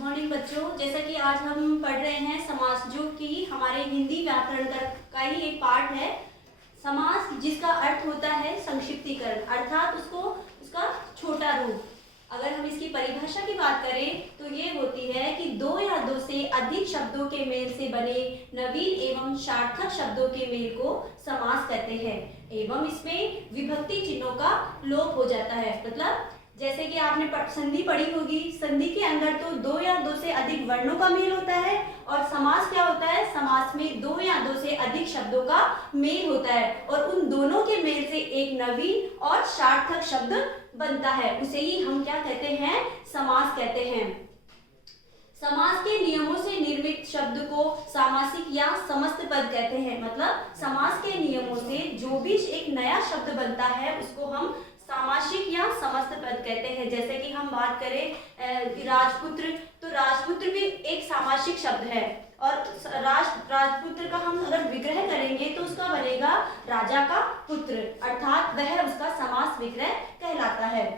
Morning बच्चों, जैसा कि आज हम पढ़ रहे हैं समास, जो कि हमारे हिंदी व्याकरण का ही एक पार्ट है। समास जिसका अर्थ होता है संक्षिप्तीकरण, अर्थात उसका छोटा रूप। अगर हम इसकी परिभाषा की बात करें तो ये होती है कि दो या दो से अधिक शब्दों के मेल से बने नवीन एवं सार्थक शब्दों के मेल को समास कहते हैं एवं इसमें विभक्ति चिन्हों का लोप हो जाता है। मतलब जैसे कि आपने संधि पढ़ी होगी, संधि के अंदर तो दो या दो से अधिक वर्णों का मेल होता है और समास क्या होता है, समास में दो या दो से अधिक शब्दों का मेल होता है और उन दोनों के मेल से एक नवीन और सार्थक शब्द बनता है, उसे ही हम क्या कहते हैं, समास कहते हैं। समास के नियमों से निर्मित शब्द को सामासिक या समस्त पद कहते हैं। मतलब समास के नियमों से जो भी एक नया शब्द बनता है उसको हम सामासिक या समस्त पद कहते हैं। जैसे कि हम बात करें राजपुत्र, तो राजपुत्र भी एक सामासिक शब्द है और राजपुत्र का हम अगर विग्रह करेंगे तो उसका बनेगा राजा का पुत्र, अर्थात वह उसका समास विग्रह कहलाता है।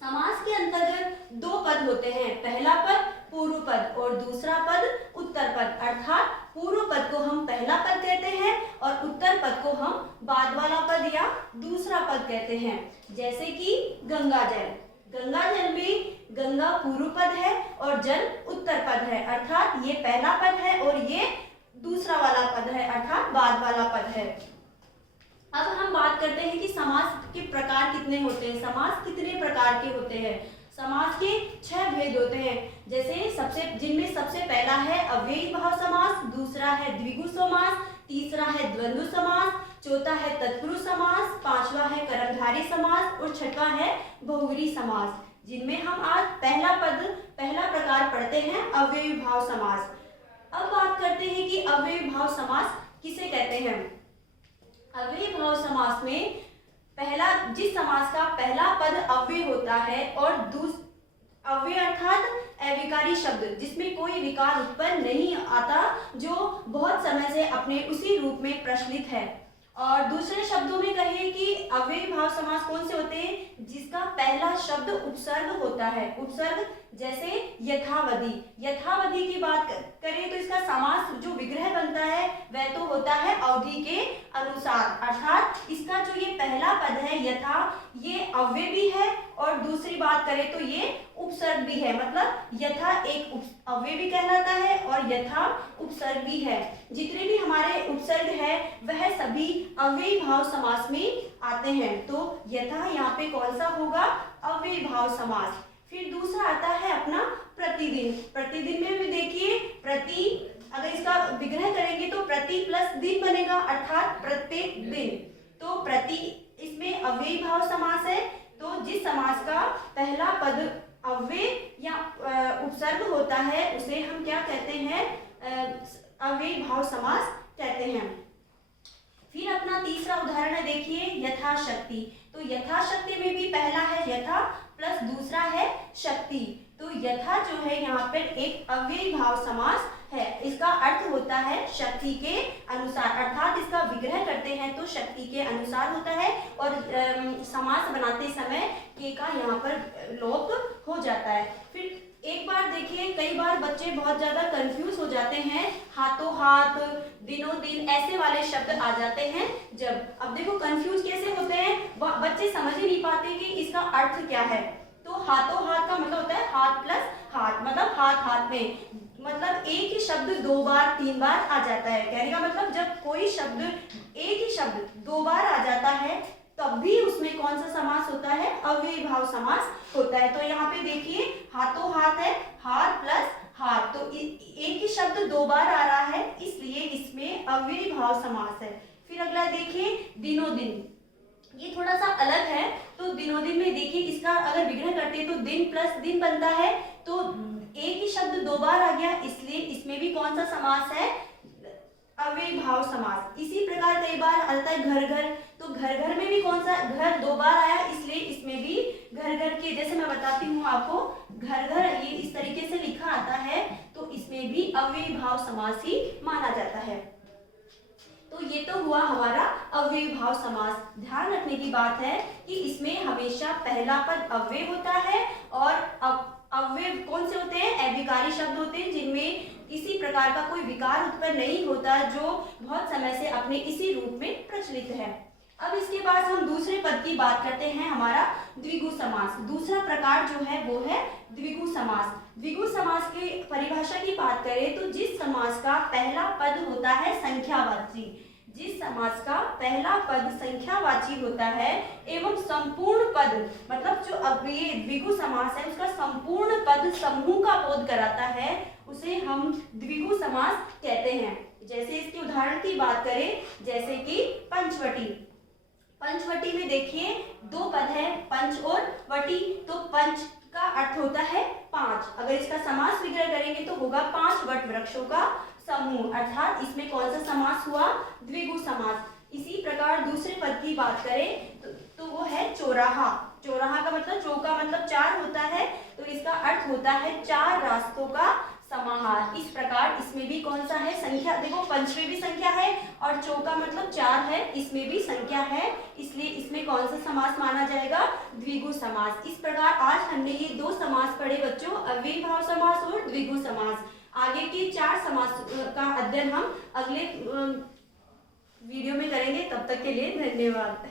समास के अंतर्गत दो पद होते हैं, पहला पद पूर्व पद और दूसरा पद उत्तर पद, अर्थात पूर्व पद को हम पहला पद कहते हैं और उत्तर पद को हम बाद वाला पद या दूसरा पद कहते हैं। जैसे कि गंगा जल, गंगा जल में गंगा पूर्व पद है और जल उत्तर पद है, अर्थात ये पहला पद है और ये दूसरा वाला पद है, अर्थात बाद वाला पद है। अब हम बात करते हैं कि समास के प्रकार कितने होते हैं, समास कितने प्रकार के होते हैं। समास के 6 भेद होते हैं, जैसे जिनमें सबसे पहला है अव्ययी भाव समास, दूसरा है द्विगु समास, तीसरा है द्वंद्व समास, चौथा है तत्पुरुष समास, पांचवा है कर्मधारय समास और छठवां है बहुव्रीहि समास, जिनमें हम आज पहला प्रकार पढ़ते हैं अव्ययी भाव समास। अब बात करते हैं कि अव्ययी भाव समास किसे कहते हैं। अव्ययी भाव समास में जिस समास का पहला पद अव्यय होता है और अव्यय अर्थात अविकारी शब्द जिसमें कोई विकार उत्पन्न नहीं आता, जो बहुत समय से अपने उसी रूप में प्रचलित है। और दूसरे शब्दों में कहें कि अव्ययी भाव समास कौन से होते हैं, जिसका पहला शब्द उपसर्ग होता है। उपसर्ग जैसे यथावधि की बात करें तो इसका समास जो विग्रह बनता है वह तो होता है अवधि के अनुसार, अर्थात इसका जो ये पहला पद है यथा, ये अव्यय भी है और दूसरी बात करें तो ये उपसर्ग भी है। मतलब यथा एक अव्यय भी कहलाता है और यथा उपसर्ग भी है। जितने भी हमारे उपसर्ग है वह सभी अव्ययी भाव समास में आते हैं। तो यथा यहाँ पे कौन सा होगा, अव्ययी भाव समास। फिर दूसरा आता है अपना प्रतिदिन। प्रतिदिन में भी देखिए प्रति, अगर इसका विग्रह करेंगे तो प्रति प्लस दिन बनेगा, अर्थात प्रत्येक दिन। तो प्रति इसमें अव्ययी भाव समास है, तो जिस समास का पहला पद अव्यय या उपसर्ग होता है उसे हम क्या कहते हैं, अव्ययी भाव समास कहते हैं। फिर अपना तीसरा उदाहरण है, देखिए यथाशक्ति। तो यथाशक्ति में भी पहला है यथा प्लस दूसरा है शक्ति। तो यथा जो है यहाँ पर एक अव्ययी भाव समास है, इसका अर्थ होता है शक्ति के अनुसार, अर्थात इसका विग्रह करते हैं तो शक्ति के अनुसार होता है और समास बनाते समय के का यहाँ पर लोप हो जाता है। फिर एक बार देखिए, कई बार बच्चे बहुत ज्यादा कंफ्यूज हो जाते हैं, हाथों हाथ, दिनों दिन ऐसे वाले शब्द आ जाते हैं जब। अब देखो कंफ्यूज कैसे होते हैं, बच्चे समझ ही नहीं पाते कि इसका अर्थ क्या है। तो हाथों हाथ का मतलब होता है हाथ प्लस हाथ, मतलब हाथ हाथ में, मतलब एक ही शब्द 2 बार 3 बार आ जाता है। कहने का मतलब जब कोई शब्द एक ही शब्द 2 बार आ जाता है तब भी उसमें कौन सा समास होता है, अव्ययी भाव समास होता है। तो यहाँ पे देखिए हाथों हाथ है, हाथ प्लस हाथ, तो एक ही शब्द 2 बार आ रहा है इसलिए इसमें अव्ययी भाव समास है। फिर अगला देखिए दिनों दिन, ये थोड़ा सा अलग है। तो दिनों दिन में देखिए इसका अगर विग्रह करते हैं तो दिन प्लस दिन बनता है, तो एक ही शब्द 2 बार आ गया इसलिए इसमें भी कौन सा समास है, अव्ययी भाव समास। इसी प्रकार कई बार आता है घर घर, तो घर घर में भी कौन सा, घर 2 बार आया इसलिए इसमें भी घर घर के, जैसे मैं बताती हूँ आपको, घर घर ये इस तरीके से लिखा आता है तो इसमें भी अव्ययी भाव समास ही माना जाता है। तो ये तो हुआ हमारा अव्ययी भाव समास। ध्यान रखने की बात है कि इसमें हमेशा पहला पद अव्यय होता है और अव्यय कौन से होते हैं, विकारी शब्द होते हैं जिनमें किसी प्रकार का कोई विकार उत्पन्न नहीं होता, जो बहुत समय से अपने इसी रूप में प्रचलित है। अब इसके बाद हम दूसरे पद की बात करते हैं, हमारा द्विगु समास। दूसरा प्रकार जो है वो है द्विगु समास। द्विगु समास की परिभाषा की बात करें तो जिस समास का पहला पद होता है संख्यावाची, जिस समास का पहला पद संख्यावाची होता है एवं संपूर्ण पद, मतलब जो अब ये द्विगु समास है उसका संपूर्ण पद समूह का बोध कराता है, उसे हम द्विगु समास कहते हैं। जैसे इसके उदाहरण की बात करें, जैसे कि पंचवटी। पंचवटी में देखिए दो पद है, पंच और वटी, तो पंच का अर्थ होता है पांच। अगर इसका समास विग्रह करेंगे तो होगा 5 वट वृक्षों का समूह, अर्थात इसमें कौन सा समास हुआ, द्विगु समास। इसी प्रकार दूसरे पद की बात करें तो वो है चौराहा। चौराहा का मतलब चौ का मतलब 4 होता है, तो इसका अर्थ होता है 4 रास्तों का समाहार। इस प्रकार इसमें भी कौन सा है, संख्या। देखो पंच में भी संख्या है और चौ का मतलब 4 है, इसमें भी संख्या है, इसलिए इसमें कौन सा समास माना जाएगा, द्विगु समास। इस प्रकार आज हमने ये 2 समास पढ़े बच्चों, अव्ययीभाव समास और द्विगु समास। आगे के 4 समास का अध्ययन हम अगले वीडियो में करेंगे। तब तक के लिए धन्यवाद।